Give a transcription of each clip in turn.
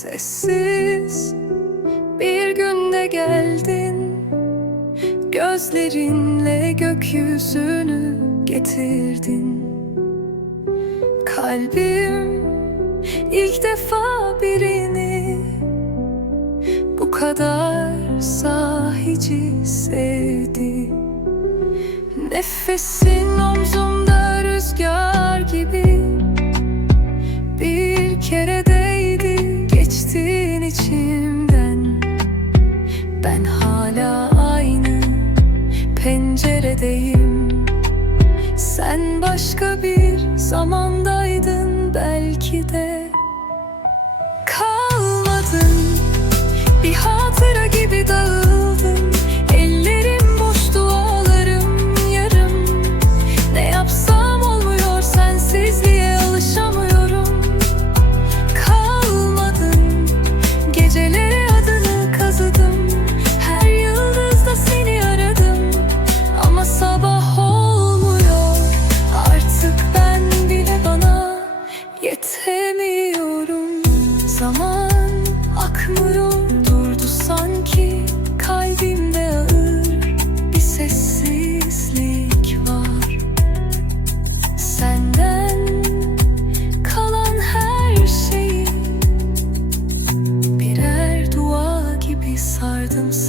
Sessiz. Bir günde geldin Gözlerinle gökyüzünü getirdin. Kalbim ilk defa birini Bu kadar sahici sevdi. Nefesin omzumda penceredeyim Sen başka bir zamandaydın belki de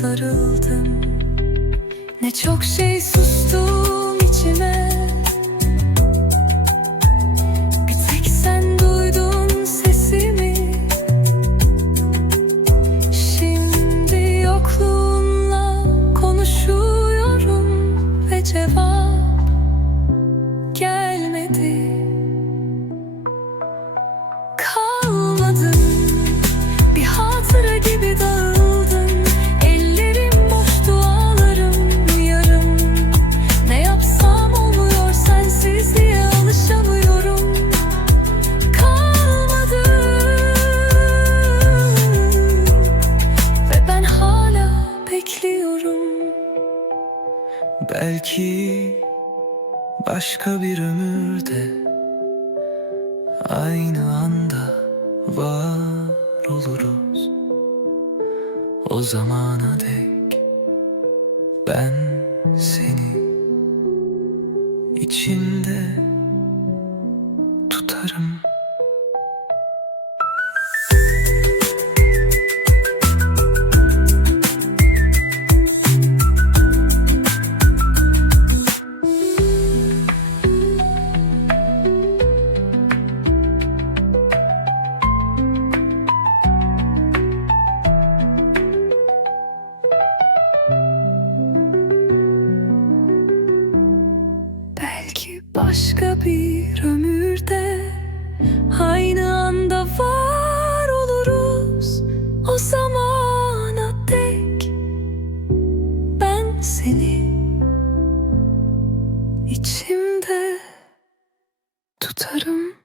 sarıldım. Ne çok şey sustum içime. Bir tek sen duydun sesimi. Şimdi yokluğunla konuşuyorum ve cevap Belki başka bir ömürde aynı anda var oluruz. O zamana dek ben seni içimde tutarım. Belki başka bir ömürde Aynı anda var oluruz. O zamana dek Ben seni içimde tutarım.